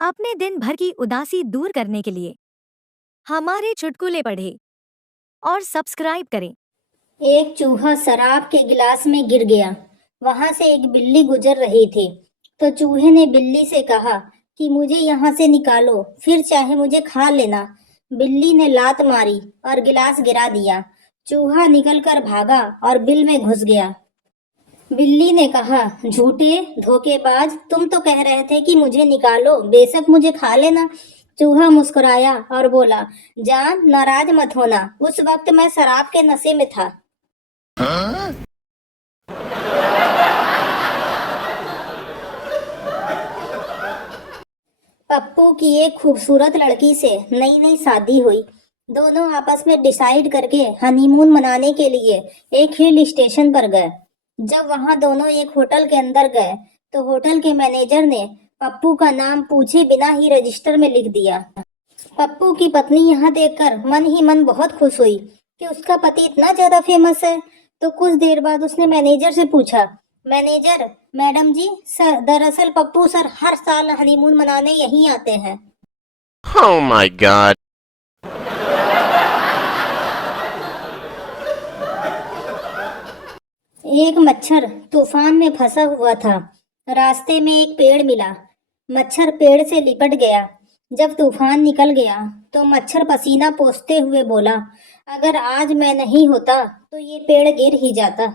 अपने दिन भर की उदासी दूर करने के लिए हमारे चुटकुले पढ़ें और सब्सक्राइब करें। एक चूहा शराब के गिलास में गिर गया। वहां से एक बिल्ली गुजर रही थी। तो चूहे ने बिल्ली से कहा कि मुझे यहाँ से निकालो, फिर चाहे मुझे खा लेना। बिल्ली ने लात मारी और गिलास गिरा दिया। चूहा निकलकर भागा और बिल में घुस गया। बिल्ली ने कहा, झूठे धोखेबाज, तुम तो कह रहे थे कि मुझे निकालो, बेशक मुझे खा लेना। चूहा मुस्कुराया और बोला, जान, नाराज मत होना, उस वक्त मैं शराब के नशे में था। पप्पू की एक खूबसूरत लड़की से नई नई शादी हुई। दोनों आपस में डिसाइड करके हनीमून मनाने के लिए एक हिल स्टेशन पर गए। जब वहां दोनों एक होटल के अंदर गए तो होटल के मैनेजर ने पप्पू का नाम पूछे बिना ही रजिस्टर में लिख दिया। पप्पू की पत्नी यहां देखकर मन ही मन बहुत खुश हुई कि उसका पति इतना ज्यादा फेमस है। तो कुछ देर बाद उसने मैनेजर से पूछा, मैनेजर, मैडम जी, सर, दरअसल पप्पू सर हर साल हनीमून मनाने यहीं आते हैं। Oh my god. एक मच्छर तूफान में फंसा हुआ था। रास्ते में एक पेड़ मिला। मच्छर पेड़ से लिपट गया। जब तूफान निकल गया तो मच्छर पसीना पोंछते हुए बोला, अगर आज मैं नहीं होता तो ये पेड़ गिर ही जाता।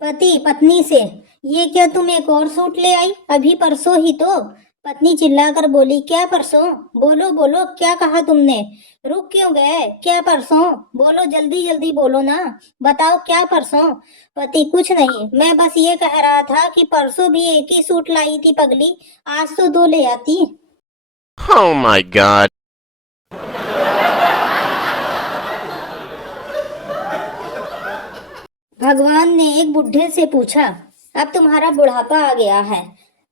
पति पत्नी से, ये क्या तुम एक और सूट ले आई? अभी परसों ही तो। पत्नी चिल्लाकर बोली, क्या परसों? बोलो बोलो, क्या कहा तुमने? रुक क्यों गए? क्या परसों? बोलो, जल्दी जल्दी बोलो ना, बताओ क्या परसों? पति, कुछ नहीं, मैं बस ये कह रहा था कि परसों भी एक ही सूट लाई थी पगली, आज तो दो ले आती। Oh my god. भगवान ने एक बुढ़े से पूछा, अब तुम्हारा बुढ़ापा आ गया है,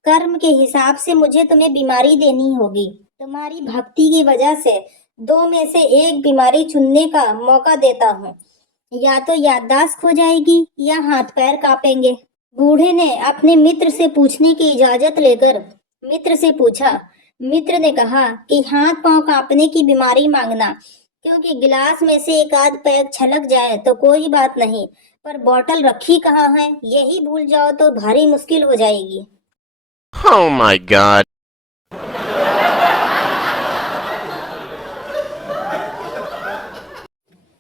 कर्म के हिसाब से मुझे तुम्हें बीमारी देनी होगी। तुम्हारी भक्ति की वजह से दो में से एक बीमारी चुनने का मौका देता हूँ। या तो याददाश्त खो जाएगी या हाथ पैर कांपेंगे। बूढ़े ने अपने मित्र से पूछने की इजाजत लेकर मित्र से पूछा। मित्र ने कहा कि हाथ पांव कांपने की बीमारी मांगना, क्योंकि गिलास में से एक आध पैग छलक जाए तो कोई बात नहीं, पर बोतल रखी कहाँ है यही भूल जाओ तो भारी मुश्किल हो जाएगी। Oh my god.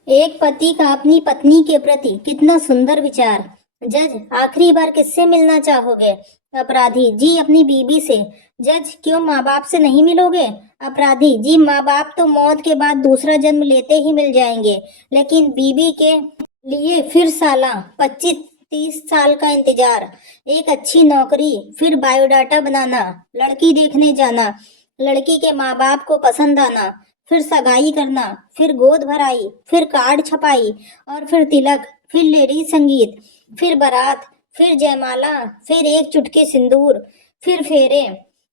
एक पति का अपनी पत्नी के प्रति कितना सुंदर विचार। जज, आखिरी बार किससे मिलना चाहोगे? अपराधी, जी अपनी बीबी से। जज, क्यों, माँ बाप से नहीं मिलोगे? अपराधी, जी माँ बाप तो मौत के बाद दूसरा जन्म लेते ही मिल जाएंगे, लेकिन बीबी के लिए फिर साला 25-30 साल का इंतजार, एक अच्छी नौकरी, फिर बायोडाटा बनाना, लड़की देखने जाना, लड़की के माँ बाप को पसंद आना, फिर सगाई करना, फिर गोद भराई, फिर कार्ड छपाई, और फिर तिलक, फिर लेडीज संगीत, फिर बारात, फिर जयमाला, फिर एक चुटकी सिंदूर, फिर फेरे,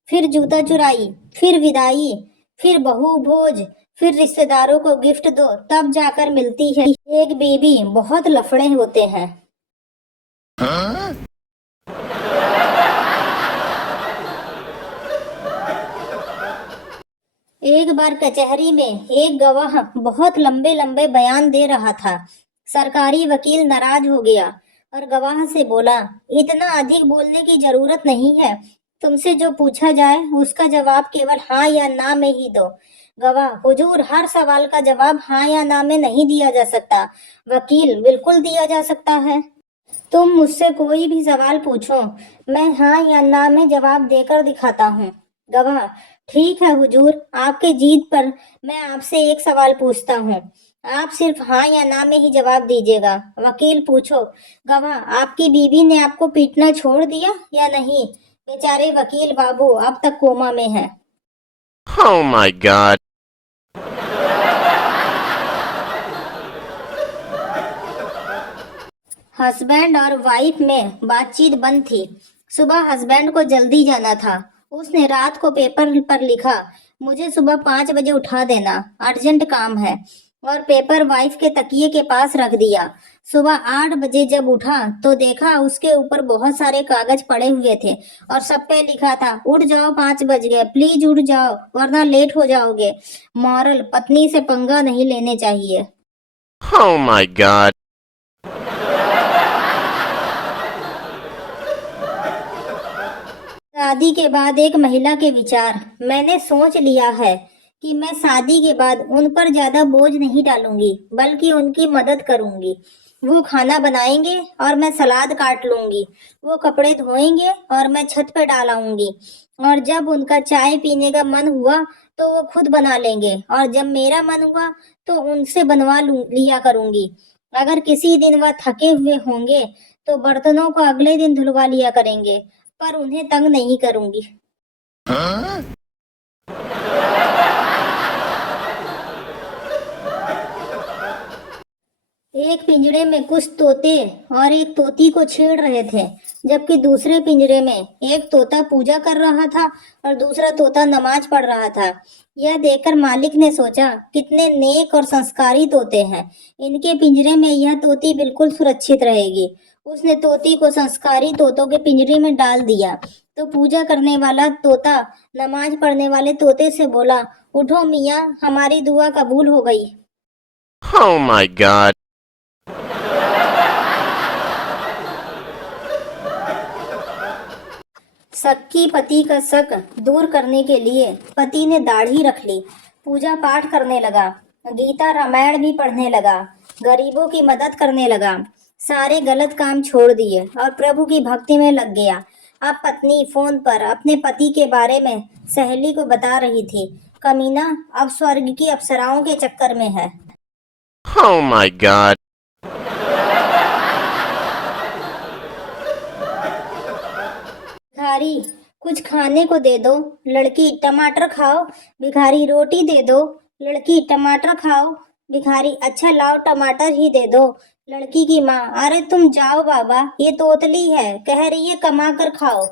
फिर जूता चुराई, फिर विदाई, फिर बहू भोज, फिर रिश्तेदारों को गिफ्ट दो, तब जाकर मिलती है एक बीबी। बहुत लफड़े होते हैं। एक बार कचहरी में एक गवाह बहुत लंबे लंबे बयान दे रहा था। सरकारी वकील नाराज हो गया और गवाह से बोला, इतना अधिक बोलने की जरूरत नहीं है, तुमसे जो पूछा जाए उसका जवाब केवल हाँ या ना में ही दो। गवाह, हुजूर, हर सवाल का जवाब हाँ या ना में नहीं दिया जा सकता। वकील, बिल्कुल दिया जा सकता है। तुम मुझसे कोई भी सवाल पूछो, मैं हाँ या ना में जवाब देकर दिखाता हूँ। गवाह, ठीक है हुजूर, आपके जीत पर मैं आपसे एक सवाल पूछता हूँ, आप सिर्फ हाँ या ना में ही जवाब दीजिएगा। वकील, पूछो। गवाह, आपकी बीवी ने आपको पीटना छोड़ दिया या नहीं? बेचारे वकील बाबू अब तक कोमा में है। Oh my god. हस्बैंड और वाइफ में बातचीत बंद थी। सुबह हस्बैंड को जल्दी जाना था। उसने रात को पेपर पर लिखा, मुझे सुबह 5 बजे उठा देना, अर्जेंट काम है, और पेपर वाइफ के तकिए के पास रख दिया। सुबह 8 बजे जब उठा तो देखा उसके ऊपर बहुत सारे कागज पड़े हुए थे और सब पे लिखा था, उठ जाओ 5 बज गए, प्लीज उठ जाओ वरना लेट हो जाओगे। मॉरल, पत्नी से पंगा नहीं लेने चाहिए। Oh my god. शादी के बाद एक महिला के विचार। मैंने सोच लिया है कि मैं शादी के बाद उन पर ज्यादा बोझ नहीं डालूंगी, बल्कि उनकी मदद करूंगी। वो खाना बनाएंगे और मैं सलाद काट लूंगी। वो कपड़े धोएंगे और मैं छत पे डाल आऊंगी। और जब उनका चाय पीने का मन हुआ तो वो खुद बना लेंगे, और जब मेरा मन हुआ तो उनसे बनवा लिया करूंगी। अगर किसी दिन वह थके हुए होंगे तो बर्तनों को अगले दिन धुलवा लिया करेंगे, पर उन्हें तंग नहीं करूंगी। एक पिंजरे में कुछ तोते और एक तोती को छेड़ रहे थे, जबकि दूसरे पिंजरे में एक तोता पूजा कर रहा था और दूसरा तोता नमाज पढ़ रहा था। यह देखकर मालिक ने सोचा, कितने नेक और संस्कारी तोते हैं, इनके पिंजरे में यह तोती बिल्कुल सुरक्षित रहेगी। उसने तोती को संस्कारी तोतों के पिंजरे में डाल दिया। तो पूजा करने वाला तोता नमाज पढ़ने वाले तोते से बोला, उठो मियाँ, हमारी दुआ कबूल हो गई। Oh my god. शक पति का शक दूर करने के लिए पति ने दाढ़ी रख ली, पूजा पाठ करने लगा, गीता रामायण भी पढ़ने लगा, गरीबों की मदद करने लगा, सारे गलत काम छोड़ दिए और प्रभु की भक्ति में लग गया। अब पत्नी फोन पर अपने पति के बारे में सहेली को बता रही थी, कमीना अब स्वर्ग की अप्सराओं के चक्कर में है। Oh my god. भिखारी, कुछ खाने को दे दो। लड़की, टमाटर खाओ। भिखारी, रोटी दे दो। लड़की, टमाटर खाओ। भिखारी, अच्छा लाओ टमाटर ही दे दो। लड़की की माँ, अरे तुम जाओ बाबा, ये तोतली है, कह रही है कमा कर खाओ।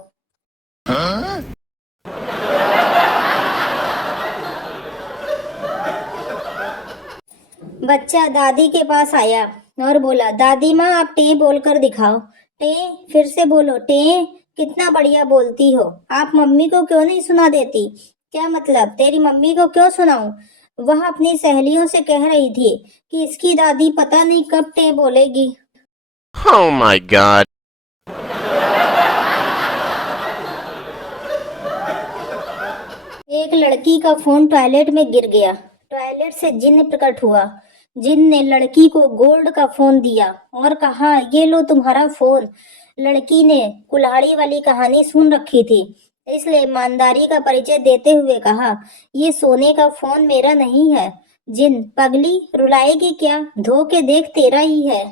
बच्चा दादी के पास आया और बोला, दादी माँ आप टे बोलकर दिखाओ। टे, फिर से बोलो टे। कितना बढ़िया बोलती हो, आप मम्मी को क्यों नहीं सुना देती? क्या मतलब, तेरी मम्मी को क्यों सुनाऊं? वह अपनी सहेलियों से कह रही थी कि इसकी दादी पता नहीं कब टे बोलेगी। Oh my god. एक लड़की का फोन टॉयलेट में गिर गया। टॉयलेट से जिन्न प्रकट हुआ। जिन्न ने लड़की को गोल्ड का फोन दिया और कहा, ये लो तुम्हारा फोन। लड़की ने कुल्हाड़ी वाली कहानी सुन रखी थी, इसलिए ईमानदारी का परिचय देते हुए कहा, ये सोने का फोन मेरा नहीं है। जिन्न, पगली रुलाएगी क्या, धो के देख तेरा ही है।